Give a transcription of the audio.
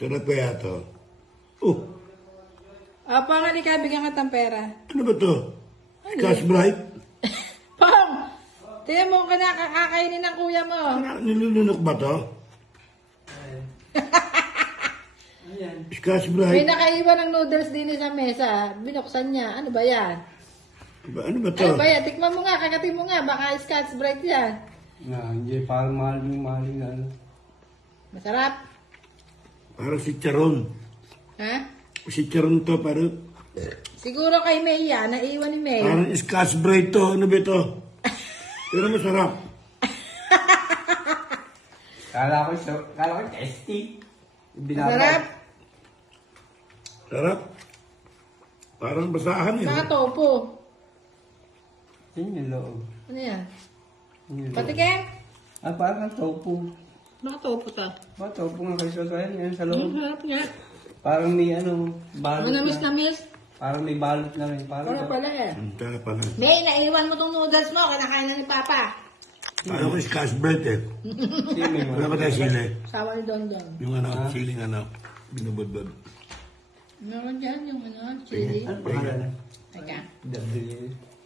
Sarap kaya to. Oh, Apa nga ni bigyan ka ng pera. ano ba to? Cash bright? Pong! Tingnan mo ka na kakakainin ng kuya mo. Nilulunok ba to? Cash May bright? nakaiwan ng noodles din sa mesa. Binuksan niya. Ano ba yan? Ano ba to? Ano ba yan? Tikman mo nga, kagatin mo nga. Baka Scotch Brite yan. Hindi, parang maling na ano. Masarap. Parang si Charon. Ha? Si Charon to, parang Siguro kay May yan. Naiwan ni May. parang Scotch bright to. Ano ba to? Pero masarap. Kala ko tasty. Masarap. Sarap. Parang basahan eh. Saka topo. Yun yung loob. Ano yan? Yun yung loob. Patikin? Parang tofu. Baka topo to. Tofu nga kayo sa yan sa loob. Masarap nga. Parang may balot Manamis na. na miss. Parang may balot na rin. Parang Ano pala eh. Tara pala. May, naiwan mo tong noodles mo. Kinakain na ni Papa. Parang ko Scotch bright eh. Wala ba tayo sili? Sawa ni Don Don. Yung siling binubudbud. Meron dyan yung chili. Ano pangalan? Teka. W.